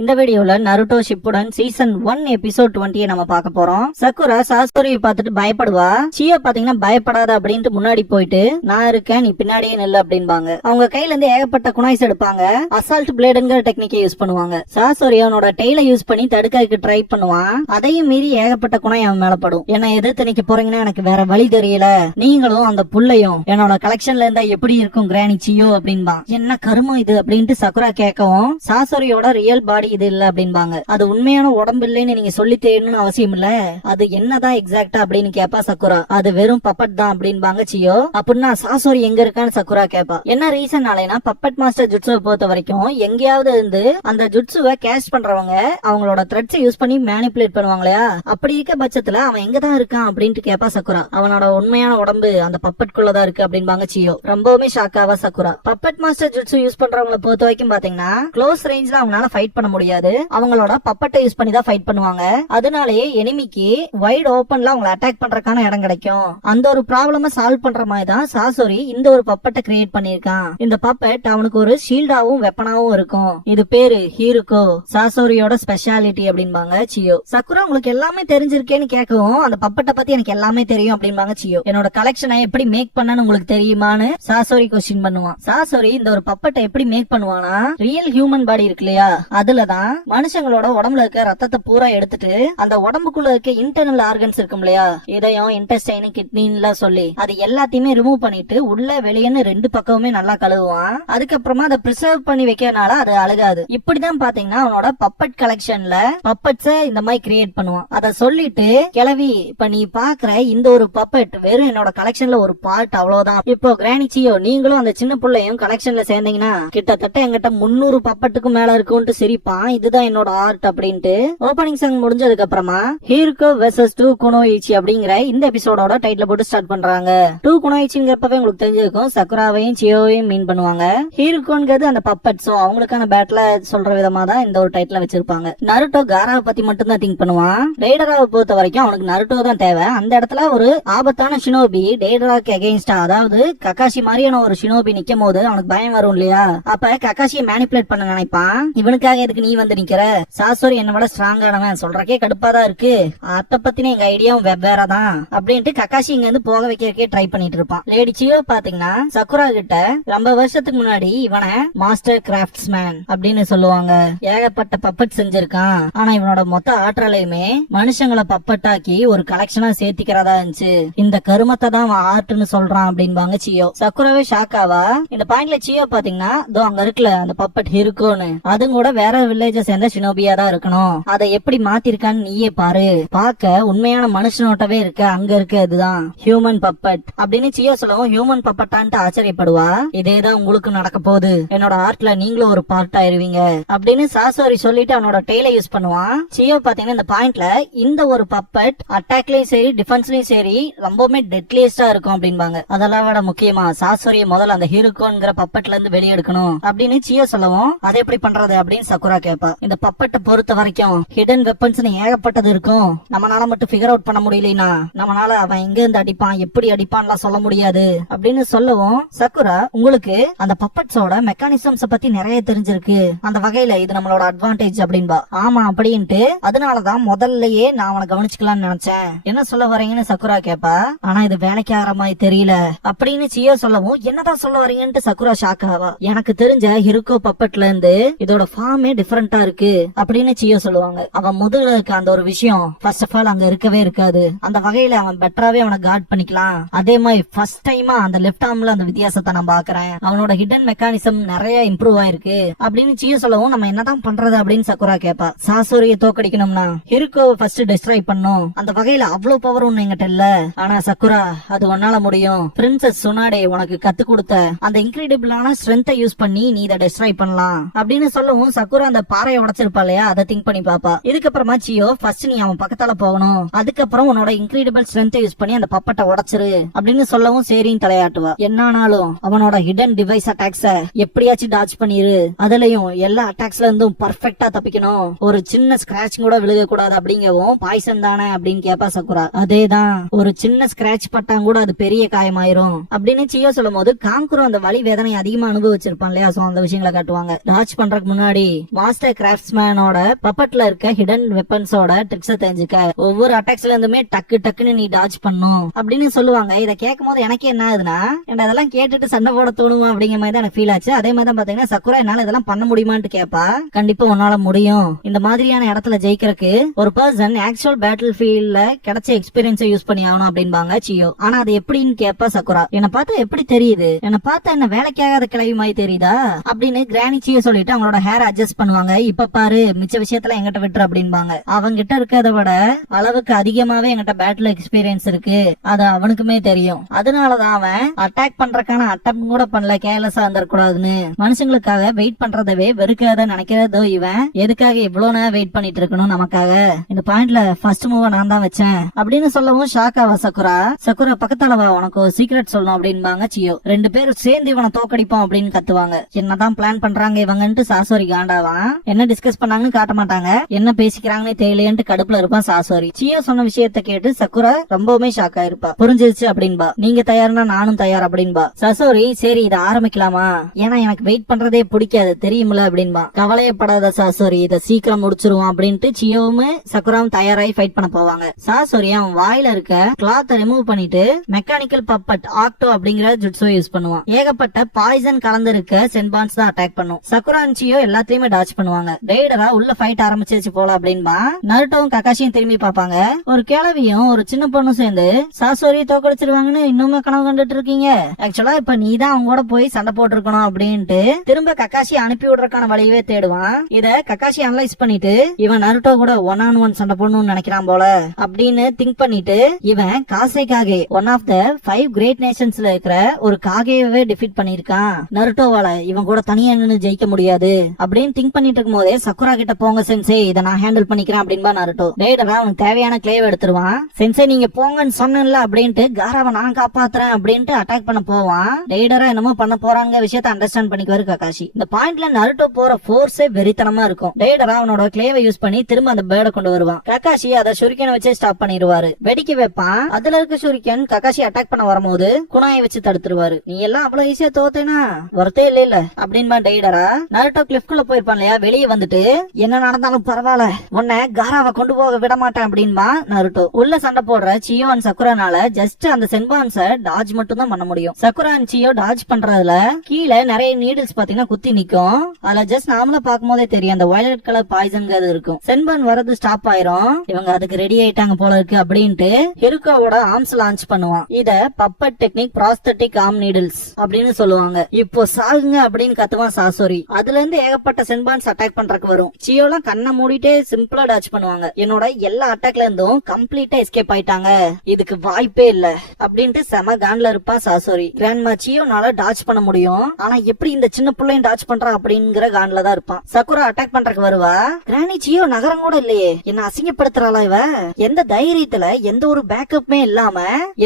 இந்த வீடியோல Naruto Shippuden season 1 episode 20 நம்ம பார்க்க போறோம். சக்குரா சாசோரியை பார்த்துட்டு பயப்படுவா. சியோ பாத்தீங்கன்னா பயப்படாத அப்படின்ட்டு முன்னாடி போயிட்டு நான் இருக்கேன் நீ பின்னாடியே நில்லு அப்படின்பாங்க. அவங்க கையில இருந்து ஏகப்பட்ட குனாய்ஸ் எடுப்பாங்க. அசால்ட் பிளேடுங்கிற டெக்னிக்கை யூஸ் பண்ணுவாங்க. சாசோரி அவனோட டெய்ல யூஸ் பண்ணி தடுக்க ட்ரை பண்ணுவான். அதையும் மீறி ஏகப்பட்ட குனாய் அவன் மேல படும். என்ன எதிர்த்து நிக்க போறீங்கன்னா எனக்கு வேற வழி தெரியல, நீங்களும் அந்த புள்ளையும் என்னோட கலெக்ஷன்ல இருந்தா எப்படி இருக்கும் கிரானி சியோ அப்படின்பா. என்ன கருமம் இது அப்படின்ட்டு சக்குரா கேட்கவும் சாசோரியோட ரியல் பாடி இது இல்ல அப்படின்பாங்க. அது உண்மையான உடம்பு இல்லைன்னு நீங்க சொல்லி தேடணும்னு அவசியம் இல்ல, அது என்னதான் எக்ஸாக்டா அப்படின்னு கேப்பா சக்குரா. அது வெறும் பப்பட் தான் அப்படின்பாங்க சியோ. அப்படின்னா சாசோரி எங்க இருக்கான்னு சக்குரா கேப்பா. என்ன ரீசன் ஆலைனா பப்பட் மாஸ்டர் ஜுட்சுவை பொறுத்த வரைக்கும் எங்கேயாவது இருந்து அந்த ஜுட்சுவை கேஸ்ட் பண்றவங்க அவங்களோட த்ரெட்ஸை யூஸ் பண்ணி மேனிபுலேட் பண்ணுவாங்களா, அப்படி இருக்க பட்சத்துல அவன் எங்கதான் இருக்கான் அப்படின்ட்டு கேப்பா சக்குரா. அவனோட உண்மையான உடம்பு அந்த பப்பட்குள்ளதான் இருக்கு அப்படின்பாங்க சியோ. ரொம்பவுமே ஷாக்காவா Sakura. Puppet master jutsu use பண்றவங்களை பொறுத்த வரைக்கும் பாத்தீங்கன்னா க்ளோஸ் ரேஞ்ச்ல அவங்களால ஃபைட் பண்ண முடியாது, அவங்களோட பப்பட்டை யூஸ் பண்ணி தான் ஃபைட் பண்ணுவாங்க. அதனாலேயே எனிமிக்கு வைட் ஓபன்ல அவங்களை அட்டாக் பண்றதுக்கான இடம் கிடைக்கும். அந்த ஒரு ப்ராப்ளம சால்வ் பண்ற மாதிரி தான் சாசோரி இந்த ஒரு பப்பட்டை கிரியேட் பண்ணிருக்கான். இந்த பப்பட் அவனுக்கு ஒரு ஷீல்டாவும் வெப்பனாவும் இருக்கும். இது பேரு ஹீருக்கோ, சாசோரியோட ஸ்பெஷாலிட்டி அப்படின்பாங்க சியோ. சக்குரா உங்களுக்கு எல்லாமே தெரிஞ்சிருக்கேன்னு கேட்கவும் அந்த பப்பட்டை பத்தி எனக்கு எல்லாமே தெரியும் அப்படின்பாங்க சியோ. என்னோட கலெக்ஷனை எப்படி மேக் பண்ணனு உங்களுக்கு தெரியுமான்னு சாசோரி கொஸ்டின் பண்ணுவான். சாசோரி இந்த ஒரு பப்பட்டை எப்படி மேக் பண்ணுவானா, ரியல் ஹியூமன் பாடி இருக்கு இல்லையா, அதுலதான் மனுஷங்களோட உடம்புல இருக்க ரத்தத்தை பூரா எடுத்துட்டு அந்த உடம்புக்குள்ள இருக்க இன்டர்னல் ஆர்கன்ஸ் இருக்கும் இல்லையா, இதயம், இன்டெஸ்டைன், கிட்னின்னு சொல்லி அது எல்லாத்தையுமே ரிமூவ் பண்ணிட்டு உள்ள வெளியன்னு ரெண்டு பக்கமுமே நல்லா கழுவுவான். அதுக்கப்புறமா அதை பிரிசர்வ் பண்ணி வைக்கிறனால அது அழுகாது. இப்படிதான் பாத்தீங்கன்னா அவனோட பப்பட் கலெக்ஷன்ல பப்பட்ஸ இந்த மாதிரி கிரியேட் பண்ணுவான். அத சொல்லிட்டு கிளவி இப்ப நீ பாக்குற இந்த ஒரு பப்பட் வெறும் என்னோட கலெக்ஷன்ல ஒரு பார்ட், அவ்வளவுதான். இப்போ கிரானி சியோ நீங்களும் அந்த சின்ன பிள்ளையும் கலெக்ஷன்ல சேர்ந்தீங்கன்னா கிட்டத்தட்ட எங்கிட்ட 300 பப்பட்டுக்கு மேல இருக்கும்னு சிரிப்பான். இதுதான் என்னோட ஆர்ட் அப்படின்ட்டு. ஓபனிங் சாங் முடிஞ்சதுக்கு அப்புறமா ஹீருக்கோ வெர்சஸ் 2 குனோயிச்சி அப்படிங்கிற இந்த எபிசோடோட டைட்டில் போட்டு ஸ்டார்ட் பண்றாங்க. 2 குனோயிச்சிங்கிறப்பவே உங்களுக்கு தெரிஞ்சிருக்கும் சக்குராவையும் சியோவையும் மீன் பண்ணுவாங்க. ஹீருக்கோங்கிறது அந்த பப்பட், சோ அவங்களுக்கான பேட்ல சொல்ற விதமா தான் இந்த ஒரு டைட்டில் வச்சிருப்பாங்க. நருட்டோ காராவை பத்தி மட்டும் தான் திங்க் பண்ணுவான். டெய்டராவை பொறுத்த வரைக்கும் அவனுக்கு நருட்டோ தான் தேவை. அந்த இடத்துல ஒரு ஆபத்தான ஷினோபி டெய்டராக்கு அகைன்ஸ்டா, அதாவது ககாஷி மாதிரியான ஒரு ஷினோபி நிக்கும் போது அவனுக்கு பயம் வரும் இல்லையா, அப்ப ககாஷியை மேனிபுலேட் பண்ண நினைப்பான். இவனுக்காக எதுக்கு நீ வந்து நிக்கிற, சாசோரி என்ன விட ஸ்ட்ராங்கானவன், சொல்றக்கே கடுப்பாதான் இருக்கு, அத பத்தின எங்க ஐடியாவும் வெவ்வேறதான் அப்படின்ட்டு ககாஷி இங்க இருந்து போக வைக்கிறக்கே ட்ரை பண்ணிட்டு இருப்பான். லேடி சியோ பாத்தீங்கன்னா சக்குரா கிட்ட ரொம்ப வருஷத்துக்கு முன்னாடி இவனை மாஸ்டர் கிராஃப்ட்ஸ்மேன் அப்படின்னு சொல்லுவாங்க. ஏகப்பட்ட பப்பட் செஞ்சிருக்கான், ஆனா இவனோட மொத்த ஆற்றலையுமே மனுஷங்களை பப்பட்டாக்கி ஒரு கலெக்ஷனா சேர்த்திக்கிறதா இருந்துச்சு. இந்த கருமத்தை தான் அவன் ஆர்ட்னு சொல்றான் அப்படின்பாங்க சியோ. சக்குராவே ஷாக்காவா. இந்த பாயிண்ட்ல சியோ பாத்தீங்கன்னா அங்க இருக்குல்ல அந்த பப்பட் இருக்குன்னு, அது கூட வேற வில்லேஜ சேர்ந்த ஷினோபியா தான் இருக்கணும். அதை எப்படி மாத்திருக்கான்னு நீயே பாரு, பாக்க உண்மையான மனுஷனோட்டவே இருக்க, அங்க இருக்க இதுதான் ஹியூமன் பப்பட் அப்படின்னு சியோ சொல்லவும் ஹியூமன் பப்பட்டான்ட்டு ஆச்சரியப்படுவா. இதேதான் உங்களுக்கு நடக்க போகுது, என்னோட ஆர்ட்ல நீங்களும் ஒரு பார்ட் ஆயிருவீங்க அப்படின்னு சாசோரி சொல்லிட்டு அவனோட டெய்ல யூஸ் பண்ணுவான். சியோ பாத்தீங்கன்னா இந்த பாயிண்ட்ல இந்த ஒரு பப்பட் அட்டாக்லயும் சரி டிஃபென்ஸ்லயும் சரி ரொம்பவுமே டெட்லியஸ்டா இருக்கும் அப்படின்பாங்க. அதெல்லாம் விட முக்கியமா சாசோரியை முதல்ல அந்த ஹீரோக்கோங்கிற பப்பட்ல இருந்து வெளியெடுக்கணும் அப்படின்னு சியோ சொல்லவும் அதை எப்படி பண்றது அப்படின்னு சக்குரா கேப்பா. இந்த பப்பட்டை பொறுத்த வரைக்கும் ஹிடன் வெப்பன்ஸ் ஏகப்பட்டது இருக்கும், நம்மளால மட்டும் ஃபிகர் அவுட் பண்ண முடியலனா நம்மளால அவன் எங்க இருந்து அடிப்பான் எப்படி அடிப்பான்லாம் சொல்ல முடியாது அப்படின்னு சொல்லவும் சக்குரா உங்களுக்கு அந்த பப்பட்ஸோட மெக்கானிசம்ஸ் பத்தி நிறைய தெரிஞ்சிருக்கு, அந்த வகையில இது நம்மளோட அட்வான்டேஜ் அப்படின்பா. ஆமா அப்படின்ட்டு அதனாலதான் முதல்லயே நான் அவனை கவனிச்சுக்கலாம்னு நினைச்சேன், என்ன சொல்ல வரீங்கன்னு சக்குரா கேப்பா. ஆனா இது வேலைக்கு ஆகிற மாதிரி தெரியல அப்படின்னு சியோ சொல்லவும் என்னதான் சொல்ல வரீங்கன்னு சக்குரா ஷாக் ஆவா. எனக்கு தெரிஞ்ச ஹிருக்கோ பப்பட்ல இருந்து இதோட ஃபார்மே டிஃபரெண்டா இருக்கு அப்படின்னு சியோ சொல்லுவாங்க. அவன் முதுகுல இருக்க அந்த ஒரு விஷயம் ஃபர்ஸ்ட் ஆஃப் ஆல் அங்க இருக்கவே இருக்காது, அந்த வகையில அவன் பெட்டராவே அவனை கார்ட் பண்ணிக்கலாம். அதே மாதிரி ஃபர்ஸ்ட் டைமா அந்த லெஃப்ட் ஆர்ம்ல அந்த வித்தியாசத்தை நான் பாக்குறேன், அவனோட ஹிடன் மெக்கானிசம் நிறைய இம்ப்ரூவ் ஆயிருக்கு அப்படின்னு சியோ சொல்லவும் நம்ம என்னதான் பண்றது அப்படின்னு சக்குரா கேப்பா. சாசோரியை தோக்கடிக்கணும்னா ஹிருக்கோ ஃபர்ஸ்ட் டெஸ்ட்ராய் பண்ணும், அந்த வகையில அவ்வளவு பவர் ஒண்ணு எங்கிட்ட இல்ல, ஆனா சக்குரா அது உன்னால முடியும். பிரின்சஸ் சுனாடே உனக்கு கத்து கொடுத்த அந்த இன்கிரெடிபிளான ஸ்ட்ரென்த்தை யூஸ் பண்ணி நீ இதை டெஸ்ட்ராய் பண்ணலாம் அப்படின்னு சொல்லவும் சக்குரா அந்த பாறையை உடைச்சிருப்பா இல்லையா, அதை திங்க் பண்ணி பாப்பா. இதுக்கப்புறமா சியோ ஃபர்ஸ்ட் நீ அவன் பக்கத்தால போகணும், அதுக்கப்புறம் உன்னோட இன்கிரெடிபிள் ஸ்ட்ரென்த்தை யூஸ் பண்ணி அந்த பப்பட்டை உடைச்சிரு அப்படின்னு சொல்லவும் சரின்னு தலையாட்டுவா. என்னானாலும் அவனோட ஹிடன் டிவைஸ் அட்டாக்ஸ எப்படியாச்சும் டாச் பண்ணிரு, அதுலயும் எல்லா அட்டாக்ஸ்ல இருந்தும் பர்ஃபெக்ட்டா தப்பிக்கணும், ஒரு சின்ன ஸ்கிராட்ச் கூட விழுக கூடாது அப்படிங்கவும் பாய்சன் தானே அப்படின்னு கேப்பா சக்குரா. அதேதான், ஒரு சின்ன ஸ்கிராட்ச் பட்டா கூட அது பெரிய காயமாயிரும் அப்படின்னு சியோ சொல்லும் போது காங்குரோ அந்த வலி வேதனை அதிகமா அனுபவிச்சிருப்பான் இல்லையா, சோ அந்த விஷயங்களை காட்டுவாங்க. டாச் பண்றதுக்கு முன்னாடி மாஸ்டர் கிராஃப்ட்ஸ்மேனோட பப்பட்ல இருக்க ஹிடன் வெப்பன்ஸோட ட்ரிக்ஸ தெரிஞ்சுக்க. ஒவ்வொரு அட்டாக்ஸ்ல இருந்துமே டக்கு டக்குன்னு நீ டாஜ் பண்ணும் அப்படின்னு சொல்லுவாங்க. இத கேட்கும் போது எனக்கு என்ன ஆகுதுன்னா, அதெல்லாம் கேட்டுட்டு சண்டை போட தோணுமா அப்படிங்கிற மாதிரி தான் எனக்கு ஃபீல் ஆச்சு. அதே மாதிரி தான் பாத்தீங்கன்னா சக்குரா என்னால இதெல்லாம் பண்ண முடியுமான்னு கேப்பா. கண்டிப்பா உன்னால முடியும். இந்த மாதிரியான இடத்துல ஜெயிக்கிறதுக்கு ஒரு பர்சன் ஆக்சுவல் பேட்டில் ஃபீல்ட்ல கிடைச்ச எக்ஸ்பீரியன்ஸை யூஸ் பண்ணி ஆகணும் அப்படின்பாங்க சியோ. ஆனா அது எப்படின்னு கேப்பா சக்குரா. என்ன பார்த்தா எப்படி தெரியுது, என்ன பார்த்தா என்ன வேலைக்காகாத கிளவி மாதிரி தெரியுதா அப்படின்னு கிரானி சியோ சொல்லிட்டு அவங்களோட ஹேர் அட்ஜஸ்ட் பண்ணுவாங்க. இப்ப பாரு மிச்ச விஷயத்துல எங்கிட்ட விட்டுரு அப்படின்பாங்க. அவங்க கிட்ட இருக்கிறத விட அளவுக்கு அதிகமாவே எங்கிட்ட பேட்டில் எக்ஸ்பீரியன்ஸ் இருக்கு, அது அவனுக்குமே தெரியும். அதனாலதான் அவன் அட்டாக் பண்றதுக்கான அட்டம் கூட பண்ணல, கேர்லெஸ்ஸா இருந்துடக்கூடாதுன்னு. மனுஷங்களுக்காக வெயிட் பண்றதவே வெறுக்காத நினைக்கிறதோ இவன் எதுக்காக இவ்வளவு நேரம் வெயிட் பண்ணிட்டு இருக்கணும் நமக்காக. இந்த பாயிண்ட்ல ஃபர்ஸ்ட் மூவ நான் தான் வச்சேன் அப்படின்னு சொல்லவும் ஷாக் ஆவா சக்குரா. சக்குரா பக்கத்தால வா, உனக்கு ஒரு சீக்ரெட் சொல்லணும் அப்படின்பாங்க சியோ. ரெண்டு பேரும் சேர்ந்து இவனை தோக்கடிப்போம் அப்படின்னு கத்துவாங்க. என்னதான் பிளான் பண்றாங்க இவங்கன்ட்டு சாசோரி காண்டாவான். என்ன டிஸ்கஸ் பண்ணாங்கன்னு காட்ட மாட்டாங்க, என்ன பேசிக்கிறாங்கன்னு தெரியலையன்ட்டு கடுப்புல இருப்பான் சாசோரி. சியோ சொன்ன விஷயத்த கேட்டு சக்குரா ரொம்பவுமே ஷாக் ஆயிருப்பா. புரிஞ்சிருச்சு அப்படின்பா. நீங்க தயார்னா நானும் தயார் அப்படின்பா. சசோரி சரி இதை ஆரம்பிக்கலாமா, ஏன்னா எனக்கு வெயிட் பண்றதே பிடிக்காது தெரியுமில அப்படின்பா. கவலையப்படாத சாசோரி, இதை சீக்கிரம் முடிச்சிருவோம் அப்படின்ட்டு சியோவும் சக்குராவும் தயாராகி ஃபைட் பண்ண போவாங்க. சாசோரி அவன் வாயில இருக்க கிளாத்தை ரிமூவ் பண்ணிட்டு மெக்கானிக்கல் பப்பட் ஆக்டோ அப்படிங்கிற ஜுட்ஸோ யூஸ் பண்ணுவான். ஏகப்பட்ட பாய்சன் கலந்து இருக்க சென்பான்ஸ் தான் அட்டாக் பண்ணும். சக்குரா சியோ எல்லாத்தையுமே டாச் பண்ணுவாங்க. ரெய்டரா உள்ள ஃபைட் ஆரம்பிச்சிருச்சு போல அப்படின்பா. நருட்டோவும் ககாஷியும் திரும்பி பாப்பாங்க. ஒரு கிழவியும் ஒரு சின்ன பொண்ணும் சேர்ந்து சாசோரி தோக்கடிச்சிருவாங்கன்னு இன்னுமே கனவு கண்டுட்டு இருக்கீங்க. ஆக்சுவலா இப்ப நீ தான் அவங்க கூட போய் சண்டை போட்டுருக்கணும் அப்படின்ட்டு திரும்ப கக்காஷி அனுப்பி விடுறதுக்கான வழியவே தேடுவான். இத கக்காஷி அனலைஸ் பண்ணிட்டு இவன் நருட்டோ கூட 1-on-1 சண்டை போடணும்னு நினைக்கிறான் போல அப்படின்னு திங்க் பண்ணிட்டு இவன் காசேகாகே ஒன் ஆஃப் த 5 கிரேட் நேஷன்ஸ்ல இருக்கிற ஒரு காகேவே டிஃபீட் பண்ணிருக்கான். நருட்டோவால இவன் கூட தனியா நின்னு ஜெயிக்க முடியாது அப்படின்னு திங்க் பண்ணிட்டு இருக்கும் போதே சக்குரா கிட்ட போங்க சென்சே, இதை நான் ஹேண்டில் பண்ணிக்கிறேன் அப்படின்பா நருட்டோ. ரெய்டரா அவனுக்கு தேவையான கிளேவ் எடுத்துருவான். சென்சே நீங்க போங்கன்னு சொன்னல அப்படின்ட்டு காராவை நான் காப்பாத்துறேன் அப்படின்ட்டு அட்டாக் பண்ண போவான். ரெய்டரா என்னமோ பண்ண போறாங்க விஷயத்தை அண்டர்ஸ்டாண்ட் பண்ணிக்குவாரு ககாஷி. இந்த பாயிண்ட்ல நருட்டோ போற ஃபோர்ஸே வெறித்தனமா இருக்கும். ரெய்டரா அவனோட கிளேவை யூஸ் பண்ணி திரும்ப அந்த பேர்டை கொண்டு வருவான். ககாஷி அதை ஷுரிக்கனை வச்சு ஸ்டாப் பண்ணிடுவாரு. வெடிக்க வைப்பான். அதுல இருக்க ஷுரிக்கன் ககாஷி அட்டாக் பண்ண வரும்போது குணாயை வச்சு தடுத்துருவாரு. நீ எல்லாம் அவ்வளவு ஈஸியா தோத்தேனா ஒருத்தே இல்ல அப்படின்பா ரெய்டரா. நருட்டோ கிளிஃப்குள்ள போயிருப்பான் இல்லையா, வெளியே வந்துட்டு என்ன நடந்தாலும் பரவாயில்ல உன்னை காராவை கொண்டு போக விட மாட்டேன் அப்படின்பா நருட்டோ. உள்ள சண்டை போடுற சியோ அண்ட் சக்குரானால ஜஸ்ட் அந்த சென்பான்ஸ டாஜ் மட்டும் தான் பண்ண முடியும். சக்குரா அண்ட் சியோ டாஜ் பண்றதுல கீழே நிறைய நீடில்ஸ் பாத்தீங்கன்னா குத்தி நிக்கும். அதுல ஜஸ்ட் நாமளா பார்க்கும் போதே தெரியும் அந்த வயலட் கலர் பாய்சன் இருக்கும். சென்பான் வரது ஸ்டாப் ஆயிரும். இவங்க அதுக்கு ரெடி ஆயிட்டாங்க போல இருக்கு அப்படின்ட்டு ஹிருக்காவோட ஆர்ம்ஸ் லான்ச் பண்ணுவான். இத puppet technique prosthetic arm needles அப்படின்னு சொல்லுவாங்க. இப்போ சாகுங்க அப்படின்னு கத்துவான் சாசோரி. அதுல இருந்து ஏகப்பட்ட சென்பான்ஸ் அட்டாக் பண்றதுக்கு வரும். சியோலாம் கண்ணை மூடிட்டே சிம்பிளா டாச் பண்ணுவாங்க. என்னோட எல்லா அட்டாக்ல இருந்தும் கம்ப்ளீட்டா எஸ்கேப் ஆயிட்டாங்க, இதுக்கு வாய்ப்பே இல்ல அப்படின்ட்டு செம கான்ல இருப்பா சாசோரி. கிராண்ட்மா சியோனால டாச் பண்ண முடியும், ஆனா எப்படி இந்த சின்ன பிள்ளையும் டாச் பண்றா அப்படிங்கிற கான்ல தான் இருப்பான். சக்குரா அட்டாக் பண்றதுக்கு வருவா. கிராணி சியோ நகரம் கூட இல்லையே, என்ன அசிங்கப்படுத்துறாளா இவ, எந்த தைரியத்துல எந்த ஒரு பேக்கப்மே இல்லாம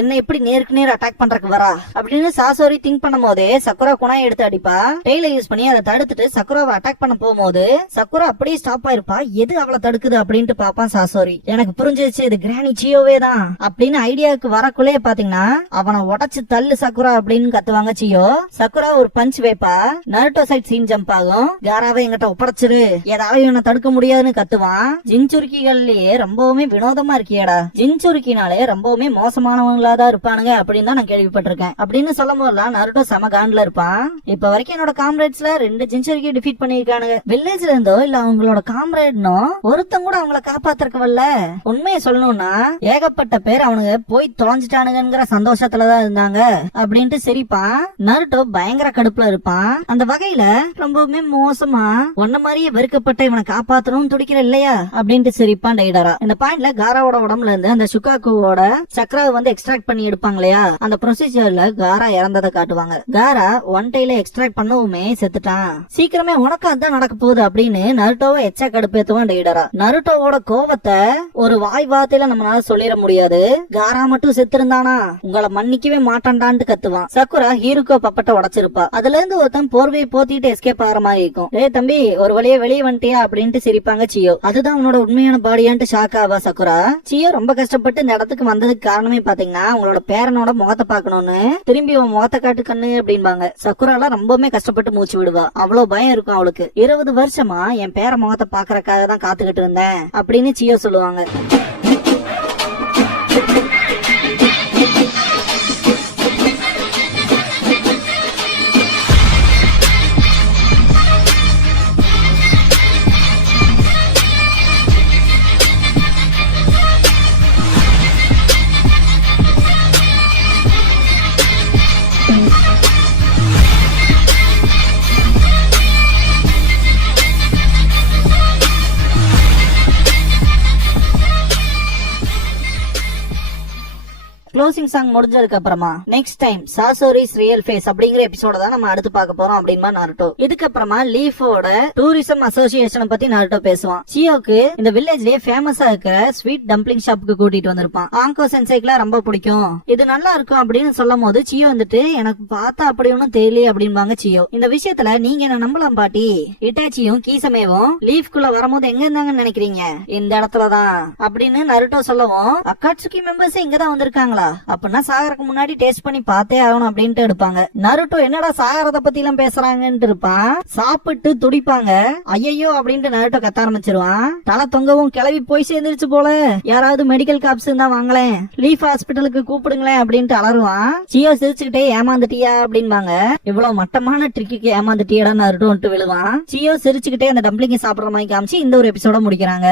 என்ன எப்படி நேருக்கு நேர் அட்டாக் பண்றதுக்கு வரா அப்படின்னு சாசோரி திங்க் பண்ணும் போதே சக்குரா குணாயை எடுத்து அடிப்பா. டெய்ல யூஸ் பண்ணி அதை தடுத்துட்டு சக்குராவை அட்டாக் பண்ண போகும்போது சக்குரா அப்படியே ஸ்டாப் ஆயிருப்பா. எது அவளை தடுக்குது அப்படின்ட்டு பாப்பான் சாசோரி. எனக்கு புரிஞ்சிருச்சு இது கிராணி சியோவே தான் அப்படின்னு ஐடியாவுக்கு வரக்குள்ளே பாத்தீங்கன்னா அவனை உடைச்சு தள்ளு சக்குரா அப்படின்னு கத்துவாங்க சியோ. சக்குரா ஒரு பஞ்ச் வைப்பா. நருட்டோ சைட் சீன் ஜம்ப் ஆகும். காராவை எங்கிட்ட ஒப்படைச்சிரு, ஏதாவது இவனை தடுக்க முடியாதுன்னு கத்துவான். ஜின்சுருக்கிகள்லயே ரொம்பவுமே வினோதமா இருக்கியடா, ஜின்சுருக்கினாலே ரொம்பவுமே மோசமானவங்களா தான் இருப்பானுங்க அப்படின்னு தான் நான் கேள்விப்பட்டிருக்கேன் அப்படின்னு சொல்லும் போதெல்லாம் நருட்டோ செம கான்ல இருப்பான். இப்ப வரைக்கும் என்னோட காம்ரேட்ஸ்ல 2 ஜின்சுருக்கி டிஃபீட் பண்ணிருக்கானுங்க. வில்லேஜ்ல இருந்தோ இல்ல அவங்களோட காம்ரேட்னோ ஒருத்தங்க கூட அவங்கள காப்பாத்திருக்க வரல. உண்மையை சொல்லணும்னா ஏகப்பட்ட பேர் அவனுங்க போய் தொலைஞ்சிட்டானுங்கிற சந்தோஷத்துலதான் இருந்தாங்க அப்படின்ட்டு சிரிப்பான். நருட்டோ பயங்கர கடுப்புல இருப்பான். அந்த வகையில ரொம்பவுமே மோசமா ஒன்ன மாதிரியே வெறுக்கப்பட்ட இவனை காப்பாத்தணும் துடிக்கிற இல்லையா அப்படின்ட்டு சிரிப்பான் டைடரா. இந்த பாயிண்ட்ல காராவோட உடம்புல இருந்து அந்த சுகாக்குவோட சக்கராவை வந்து எக்ஸ்ட்ராக்ட் பண்ணி எடுப்பாங்க இல்லையா, அந்த ப்ரொசீஜர்ல காரா இறந்ததை காட்டுவாங்க. காரா ஒன் டைல எக்ஸ்ட்ராக்ட் பண்ணவுமே செத்துட்டான். சீக்கிரமே உனக்கு அதான் நடக்க போகுது அப்படின்னு நருட்டோவை எச்சா கடுப்பேத்துவான் டைடரா. நருட்டோவோட கோவத்தை ஒரு வாய் வார்த்தையில நம்மளால சொல்லிட முடியாது. காரா மட்டும் செத்துருந்தானா உங்களை மன்னிக்கவே மாட்டான்டான்னு கத்துவான். சக்குரா ஹீருக்கோ பப்பட்ட உடைச்சிருப்பா. அதுல இருந்து ஒருத்தன் போர்வையை போத்திட்டு எஸ்கேப் ஆகிற மாதிரி இருக்கும். ஏ தம்பி ஒரு வழியே வெளியே வந்துட்டியா அப்படின்ட்டு சிரிப்பாங்க சியோ. அதுதான் உன்னோட உண்மையான பாடியான்ட்டு ஷாக் ஆவா சக்குரா. சியோ ரொம்ப கஷ்டப்பட்டு இந்த இடத்துக்கு வந்ததுக்கு காரணமே பாத்தீங்கன்னா உங்களோட பேரனோட முகத்தை பாக்கணும்னு. திரும்பி உன் முகத்தை காட்டு கண்ணு அப்படின்பாங்க. சக்குரால ரொம்பவுமே கஷ்டப்பட்டு மூச்சு விடுவா. அவ்வளவு பயம் இருக்கும் அவளுக்கு. 20 30 வருஷமா என் பேர முகத்தை பாக்குறதுக்காக தான் காத்துக்கிட்டு இருந்தேன் அப்படின்னு சியோ சொல்லுவாங்க. க்ளோசிங் சாங் முடிஞ்சதுக்கு அப்புறமா நெக்ஸ்ட் டைம் சாசோரிஸ் ரியல் ஃபேஸ் அப்படிங்கிற எபிசோட தான் நம்ம அடுத்து பார்க்க போறோம் அப்படின்னு நருட்டோ. இதுக்கப்புறமா லீஃபோட டூரிசம் அசோசியேஷனை பத்தி நருட்டோ பேசுவான். சியோக்கு இந்த வில்லேஜ்லயே ஃபேமஸா இருக்கிற ஸ்வீட் டம்ப்ளிங் ஷாப்புக்கு கூட்டிட்டு வந்திருப்பான். ஆங்கோ சென்சைக்குலாம் ரொம்ப பிடிக்கும், இது நல்லா இருக்கும் அப்படின்னு சொல்லும் போது சியோ வந்துட்டு எனக்கு பார்த்தா அப்படி ஒன்னும் தெரியல அப்படின்பாங்க சியோ. இந்த விஷயத்துல நீங்க என்ன நம்பலாம் பாட்டி, இட்டாச்சியும் கீசமேவும் லீஃப்குள்ள வரும்போது எங்க இருந்தாங்கன்னு நினைக்கிறீங்க? இந்த இடத்துலதான் அப்படின்னு நருட்டோ சொல்லவும் அக்காட்சுகி மெம்பர்ஸ் இங்கதான் வந்திருக்காங்களா அப்படின்னா சாகறதுக்கு முன்னாடி டேஸ்ட் பண்ணி பார்த்தே ஆகணும் அப்படின்ட்டு எடுப்பாங்க. நருட்டோ என்னடா சாகரத பத்தி எல்லாம் பேசுறாங்கன்னு இருப்பான். சாப்பிட்டு துடிப்பாங்க. ஐயோ அப்படின்ட்டு நருட்டோ கத்த ஆரம்பிச்சிருவான். தலை தொங்கவும் கிளவி போய் சேர்ந்துருச்சு போல, யாராவது மெடிக்கல் காப்ஸ் இருந்தா வாங்கலேன், லீஃப் ஹாஸ்பிட்டலுக்கு கூப்பிடுங்களேன் அப்படின்ட்டு அலறுவான். சியோ சிரிச்சுக்கிட்டே ஏமாந்துட்டியா அப்படின்பாங்க. இவ்வளவு மட்டமான ட்ரிக்கு ஏமாந்துட்டியடா நருட்டோ விழுவான். சியோ சிரிச்சுக்கிட்டே அந்த டம்ப்ளிங் சாப்பிடுற மாதிரி காமிச்சு இந்த ஒரு எபிசோட முடிக்கிறாங்க.